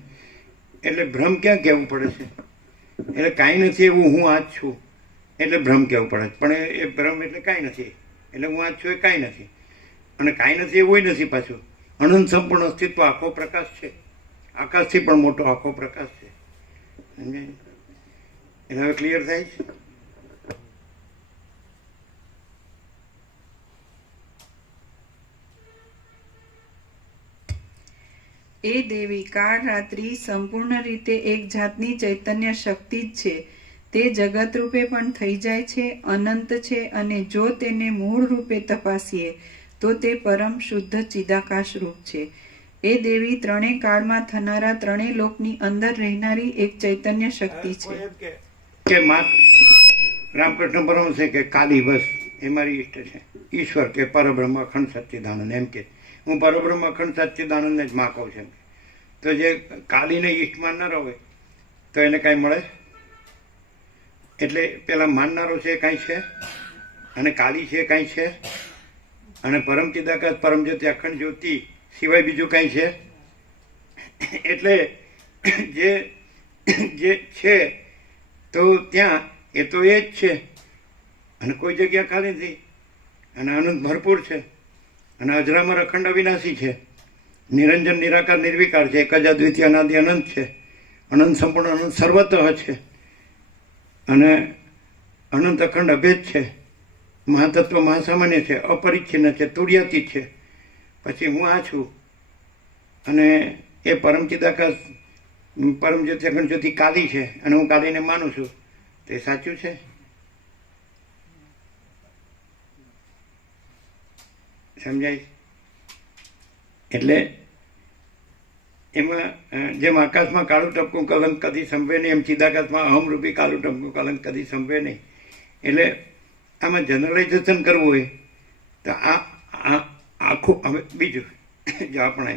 એટલે ભ્રમ ક્યાં કહેવું પડે છે? એટલે કાંઈ નથી એવું હું આ જ છું એટલે ભ્રમ કહેવું પડે છે. પણ એ ભ્રમ એટલે કાંઈ નથી, એટલે હું આ જ છું એ કાંઈ નથી, અને કાંઈ નથી એવું નથી પાછું. અનંત સંપૂર્ણ અસ્તિત્વ આખો પ્રકાશ છે, આકાશથી પણ મોટો આખો પ્રકાશ છે, સમજાય? એટલે હવે ક્લિયર થાય છે. એ દેવી કાળ રાત્રિ સંપૂર્ણ રીતે એક જાતની ચૈતન્ય શક્તિ જ છે. તે જગત રૂપે પણ થઈ જાય છે, અનંત છે, અને જો તેને મૂળ રૂપે તપાસીએ તો તે પરમ શુદ્ધ ચિદાકાશ રૂપ છે. એ દેવી ત્રણેય કાળમાં થનારા ત્રણેય લોકની અંદર રહેનારી એક ચૈતન્ય શક્તિ છે. કે રામકૃષ્ણ પરમહંસે કે કાલી બસ એ મારી ઈષ્ટ છે. ઈશ્વર કે પરબ્રહ્મ અખંડ સચ્ચિદાનંદ, એમ કે હું પરબ્રહ્મ અખંડ સચ્ચિદાનંદને જ માં કહું છું. તો જે કાલીને ઈષ્ટ માનનારો હોય તો એને કાંઈ મળે? એટલે પેલા માનનારો છે એ કાંઈ છે, અને કાલી છે એ કાંઈ છે, અને પરમ ચિદાકાશ પરમ જ્યોતિ અખંડ જ્યોતિ સિવાય બીજું કાંઈ છે? એટલે જે છે તો ત્યાં એ તો એ જ છે, અને કોઈ જગ્યા ખાલી નથી, અને અનંત ભરપૂર છે, અને અજરામર અખંડ અવિનાશી છે, નિરંજન નિરાકાર નિર્વિકાર છે, એક જ અદ્વિતીય અનાદિ અનંત છે, અનંત સંપૂર્ણ અનંત સર્વતઃ છે. અને અનંત અખંડ અભેદ છે, મહાતત્વ મહાસામાન્ય છે, અપરિચ્છિન્ન છે, તુર્યાતીત છે. પછી હું આ છું અને એ પરમ ચિદાકાશ પરમ જ્યોતિ અખંડ જ્યોતિ કાલી છે અને હું કાલીને માનું છું. તે સાચું છે? સમજાય? એટલે એમાં જેમ આકાશમાં કાળું ટપકું કલંક કદી સંભવે નહીં, એમ ચિદાકાશમાં અહમરૂપી કાળું ટપકું કલંક કદી સંભવે નહીં. એટલે આમાં જનરલાઇઝેશન કરવું હોય તો આ આખું હવે બીજું જો આપણે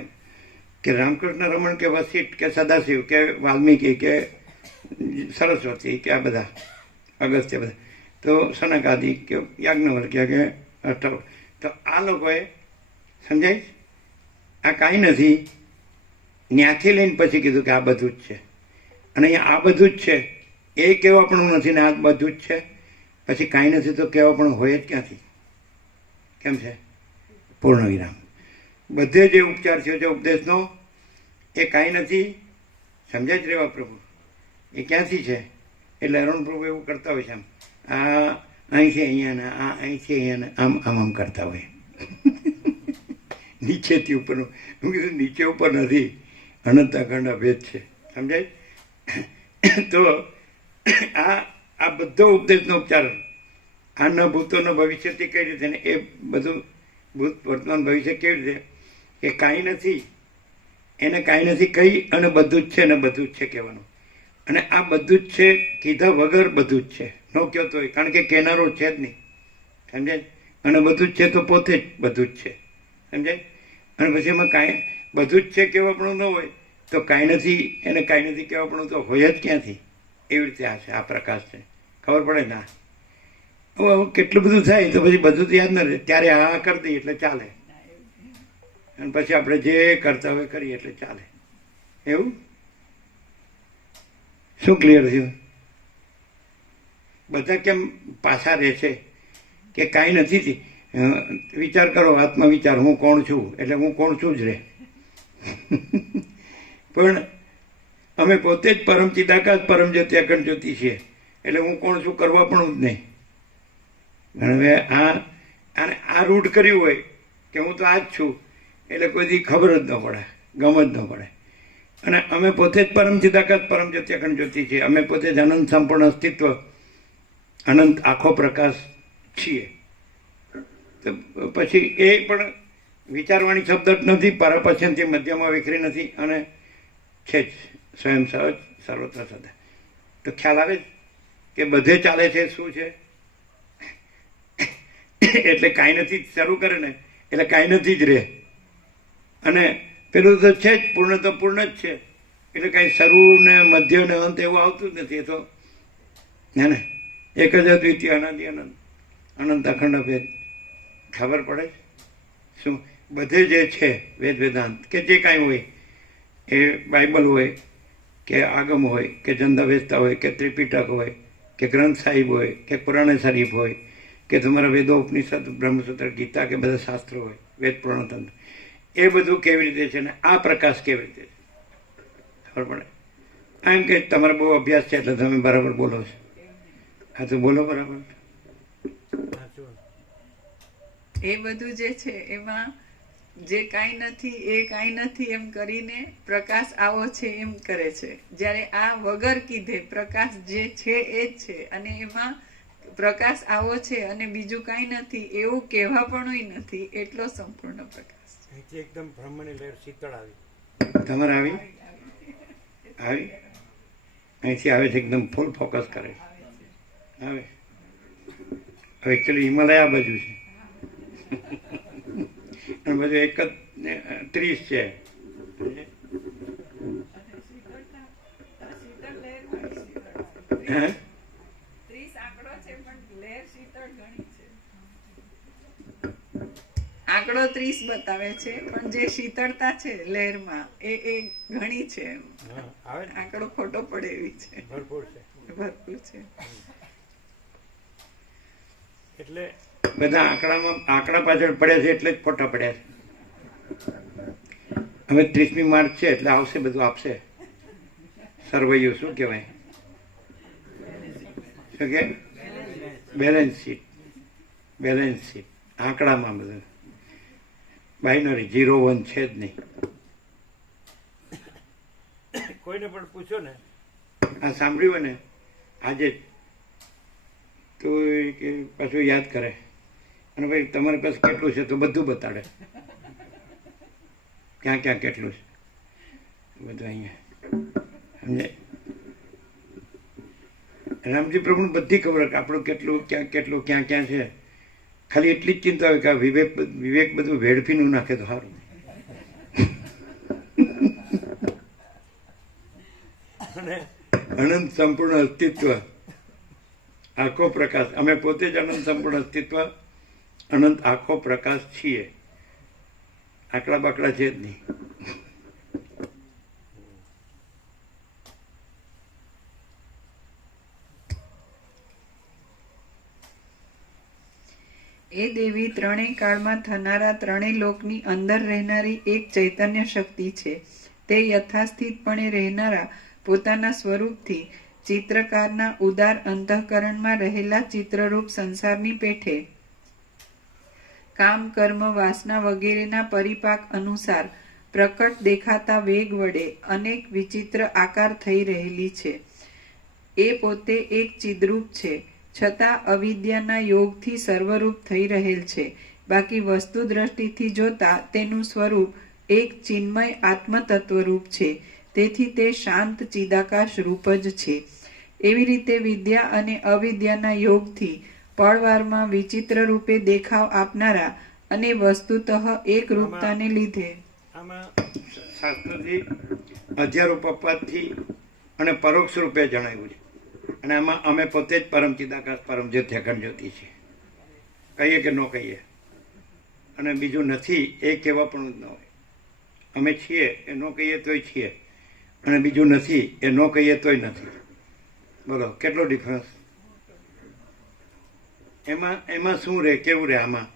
કે રામકૃષ્ણ રમણ કે વશિષ્ઠ કે સદાશિવ કે વાલ્મીકી કે સરસ્વતી કે આ બધા અગસ્ત્ય બધા તો સનકાદિ કે યાજ્ઞવલ્ક્ય કે અષ્ટાવ, તો આ લોકોએ સમજાય આ કાંઈ નથી ત્યાંથી લઈને પછી કીધું કે આ બધું જ છે. અને અહીંયા આ બધું જ છે એ કહેવાપણું નથી ને આ બધું જ છે. પછી કાંઈ નથી તો કહેવાપણું હોય જ ક્યાંથી? કેમ છે? પૂર્ણ વિરામ. બધે જે ઉપચાર થયો છે ઉપદેશનો એ કાંઈ નથી. સમજાય જ રેવા પ્રભુ એ ક્યાંથી છે? એટલે અરુણ પ્રભુ એવું કરતા હોય છે, આમ આ અહીંથી અહીંયાના આ અહીંથી અહીંયાના આમ આમ આમ કરતા હોય નીચેથી ઉપરનું. હું કીધું નીચે ઉપર નથી, અનંત અખંડ અભેદ છે. સમજાય? તો આ બધો ઉપદેશનો ઉપચાર આ ન ભૂતોનો ભવિષ્યથી કઈ રીતે ને એ બધું ભૂત વર્તમાન ભવિષ્ય કેવી રીતે એ કાંઈ નથી, એને કાંઈ નથી કહી અને બધું જ છે ને બધું જ છે કહેવાનું. અને આ બધું જ છે કીધા વગર બધું જ છે ન કહેતો હોય, કારણ કે કહેનારો છે જ નહીં. સમજાય? અને બધું જ છે તો પોતે જ બધું જ છે. સમજાય? અને પછી એમાં કાંઈ બધું જ છે કહેવાપણું ન હોય તો કાંઈ નથી, એને કાંઈ નથી કહેવાપણું તો હોય જ ક્યાંથી? એવી રીતે આ છે, આ પ્રકાશ છે. ખબર પડે ના? હવે કેટલું બધું થાય તો પછી બધું તો યાદ ન રહે, ત્યારે આ કરી દઈએ એટલે ચાલે, અને પછી આપણે જે કરતા હોય કરીએ એટલે ચાલે. એવું શું ક્લિયર થયું? બધા કેમ પાછા રહે છે કે કાંઈ નથી? વિચાર કરો, આત્મવિચાર, હું કોણ છું, એટલે હું કોણ છું જ રહે. પણ અમે પોતે જ પરમ ચિદાકાશ પરમ જ્યોતિ અખંડ જ્યોતિ છીએ, એટલે હું કોણ છું કરવા પણ જ નહીં. હવે આ રૂટ કર્યું હોય કે હું તો આ જ છું એટલે કોઈથી ખબર જ ન પડે, ગમ જ ન પડે. અને અમે પોતે જ પરમ ચિદાકાશ પરમ જ્યોતિ અખંડ જ્યોતિ છીએ, અમે પોતે જ અનંત સંપૂર્ણ અસ્તિત્વ, અનંત આખો પ્રકાશ છીએ. તો પછી એ પણ વિચારવાણી શબ્દ જ નથી, પારાપશ્યંથી મધ્યમાં વિખરી નથી અને છે જ સ્વયં સહજ સર્વત્ર સદા. તો ખ્યાલ આવે કે બધે ચાલે છે શું છે? એટલે કાંઈ નથી શરૂ કરે ને એટલે કાંઈ નથી જ રહે. અને પેલું તો છે જ, પૂર્ણ તો પૂર્ણ જ છે, એટલે કાંઈ શરૂ ને મધ્ય ને અંત એવું આવતું જ નથી. એ તો હે ને એક જ અદ્વિતીય અનાદિ અનંત અનંત અખંડ અભેદ. ખબર પડે શું? બધે જે છે વેદ વેદાંત કે જે કાંઈ હોય એ બાઇબલ હોય કે આગમ હોય કે જંદાવેસ્તા હોય કે ત્રિપિટક હોય કે ગ્રંથ સાહિબ હોય કે પુરાણે શરીફ હોય કે તમારા વેદો ઉપનિષદ બ્રહ્મસૂત્ર ગીતા કે બધા શાસ્ત્રો હોય, વેદ પુરાણ તંત્ર, એ બધું કેવી રીતે છે ને આ પ્રકાશ કેવી રીતે છે? ખબર પડે? એમ કે તમારો બહુ અભ્યાસ છે એટલે તમે બરાબર બોલો છો. હા તો બોલો બરાબર. એ બધું જે છે એમાં જે કાંઈ નથી એ કાંઈ નથી એમ કરીને પ્રકાશ આવો છે એમ કરે છે. જ્યારે આ વગર કીધે પ્રકાશ જે છે એ જ છે અને એમાં પ્રકાશ આવો છે અને બીજું કાંઈ નથી એવું કહેવા પણ નથી, એટલો સંપૂર્ણ પ્રકાશ છે. અહીંથી એકદમ બ્રહ્મની લહેર શીતળ આવી. તમારે આવી આવી અહીંથી આવે છે, એકદમ ફૂલ ફોકસ કરે છે. આવે હવે એકચ્યુઅલી હિમાલય આ બાજુ છે અને બધું એક જ 30 છે. હે આંકડો 30 બતાવે છે પણ જે શીતળતા છે લહેરમાં એ ઘણી છે. આવે આંકડો ખોટો પડે એવી છે, ભરપૂર છે. ભરપૂર છે. એટલે બધા આંકડા પાછળ પડ્યા છે એટલે જ ખોટા પડ્યા છે. હવે 30મી માર્ચ છે એટલે આવશે, બધું આપશે. સર્વૈયું શું કહેવાય? શું કે બેલેન્સ શીટ આંકડામાં બધું બાઇનરી 0-1 છે જ નહીં. કોઈને પણ પૂછો ને આ સાંભળ્યું હોય ને આજે જ તો એ કે પાછું યાદ કરે અને ભાઈ તમારી પાસે કેટલું છે તો બધું બતાડે ક્યાં ક્યાં કેટલું છે બધું અહીંયા સમજે. રામજી પ્રભુને બધી ખબર કે આપણું કેટલું ક્યાં કેટલું ક્યાં ક્યાં છે. ખાલી એટલી જ ચિંતા હોય કે આ વિવેક બધું વેડફીનું નાખે તો સારું. અને અનંત સંપૂર્ણ અસ્તિત્વ આખો પ્રકાશ. અમે પોતે જ અનંત સંપૂર્ણ અસ્તિત્વ અનંત આખો પ્રકાશ છીએ. આકડા બાકડા છે જ નહીં. એ દેવી ત્રણેય કાળમાં થનારા ત્રણેય લોકની અંદર રહેનારી એક ચૈતન્ય શક્તિ છે. તે યથાસ્થિતપણે રહેનારા પોતાના સ્વરૂપથી ચિત્રકારના ઉદાર અંતઃકરણમાં રહેલા ચિત્રરૂપ સંસારની પેઠે કામ કર્મ વાસના વગેરેના પરિપાક અનુસાર પ્રકટ દેખાતા વેગ વડે અનેક વિચિત્ર આકાર થઈ રહેલી છે. એ પોતે એક ચિદ્રૂપ છે, છતાં અવિદ્યાના યોગથી સર્વરૂપ થઈ રહેલ છે. બાકી વસ્તુ દ્રષ્ટિથી જોતા તેનું સ્વરૂપ એક ચિન્મય આત્મતત્વરૂપ છે. તેથી તે શાંત ચિદાકાશ રૂપ જ છે. એવી રીતે વિદ્યા અને અવિદ્યાના યોગથી પળવારમાં વિચિત્ર રૂપે દેખાવ આપનારા અને વસ્તુતઃ એક રૂપતાને લીધે આમાં શાસ્ત્રથી અધ્યારૂપ અપવાદથી અને પરોક્ષ રૂપે જણાવ્યું છે. અને આમાં અમે પોતે જ પરમ ચિદાકાશ પરમ જ્યોતિ અખંડ જ્યોતિ છે. કહીએ કે ન કહીએ અને બીજું નથી એ કહેવા પણ જ ન હોય. અમે છીએ એ ન કહીએ તોય છીએ અને બીજું નથી એ ન કહીએ તોય નથી. બોલો કેટલો ડિફરન્સ. એમાં શું રહે કેવું રહે આમાં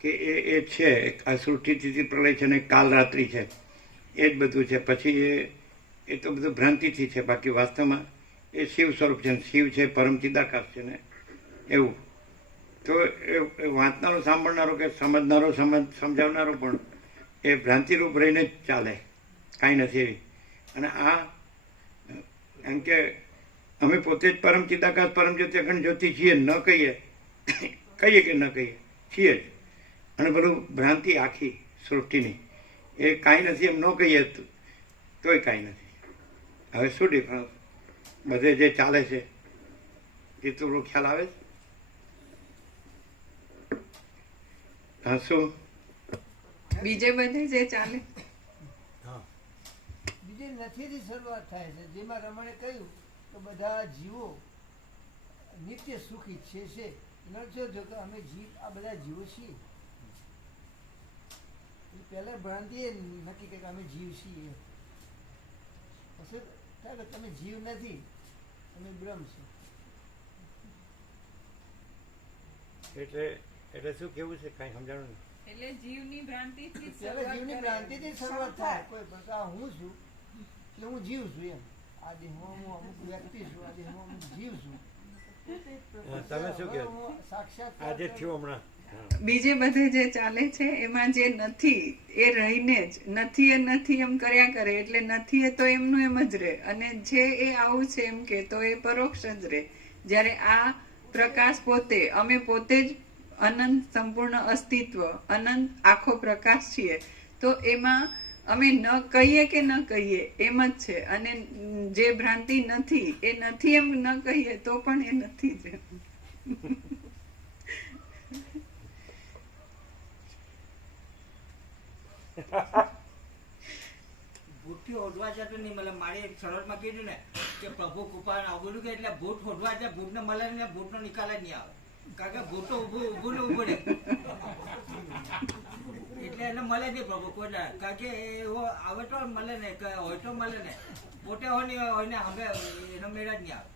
કે એ છે આ સૃષ્ટિથી પ્રલય છે ને કાલ રાત્રિ છે એ જ બધું છે. પછી એ તો બધું ભ્રાંતિથી છે. બાકી વાસ્તવમાં એ શિવ સ્વરૂપ છે. શિવ છે પરમ ચિદાકાશ છે ને એવું. તો એ વાંચનારો સાંભળનારો કે સમજનારો સમજાવનારો પણ એ ભ્રાંતિરૂપ રહીને જ ચાલે. કાંઈ નથી એવી. અને આ એમ કે અમે પોતે જ પરમ ચિદાકાશ પરમ જ્યોતિ અખંડ જ્યોતિ છીએ ન કહીએ કહીએ કે ન કહીએ છીએ જ. અને પેલું ભ્રાંતિ આખી સૃષ્ટિની એ કાંઈ નથી એમ ન કહીએ તોય કાંઈ નથી. હવે શું ડિફરન્સ બધે જે ચાલે છે એ થોડું ખ્યાલ આવે છે. હા શું બીજે બધે જે ચાલે હા બીજે નથીથી શરૂઆત થાય છે. જેમાં રમણે કહ્યું કે બધા જીવો નિત્ય સુખી છે. નરજો જો કે અમે જીવ આ બધા જીવો છીએ. પહેલા ભ્રાંતિ એ નક્કી કે અમે જીવ છીએ. પછી થાય કે તમે જીવ નથી, તમે બ્રહ્મ છો. એટલે શું કેવું છે કાંઈ સમજાણું નહીં. એટલે જીવની ભ્રાંતિથી પહેલા જીવની ભ્રાંતિથી શરૂઆત થાય. કોઈ પ્રકાર હું છું કે હું જીવ છું એમ. આ દેહમાં હું અમુક વ્યક્તિ છું, આ દેહમાં અમુક જીવ છું. તમે શું કહો સાક્ષાત આજે થયું હમણાં. બીજે બધે જે ચાલે છે એમાં જે નથી એ રહીને જ નથી એ નથી એમ કર્યા કરે. એટલે નથી એ તો એમનું એમ જ રહે અને જે એ આવું છે એમ કે તો એ પરોક્ષ જ રહે. જ્યારે આ પ્રકાશ પોતે અમે પોતે જ અનંત સંપૂર્ણ અસ્તિત્વ અનંત આખો પ્રકાશ છીએ. તો એમાં અમે ન કહીએ કે ન કહીએ એમ જ છે. અને જે ભ્રાંતિ નથી એ નથી એમ ન કહીએ તો પણ એ નથી જ. ભૂતથી હોદવા જતો નહીં મળે. મારે શરૂઆતમાં કીધું ને કે પ્રભુ કૃપા આવું કે એટલે ભૂત હોદવા જાય ભૂતને મળે ને ભૂતનો નિકાલ જ નહીં આવે. કારણ કે ભૂત તો ઊભું ને ઊભું રહે એટલે એને મળે નહીં પ્રભુ કોઈ ના. કારણ કે એવો આવે તો મળે ને હોય તો મળે ને પોતે હોય ને હવે એનો મેળા જ નહીં આવે.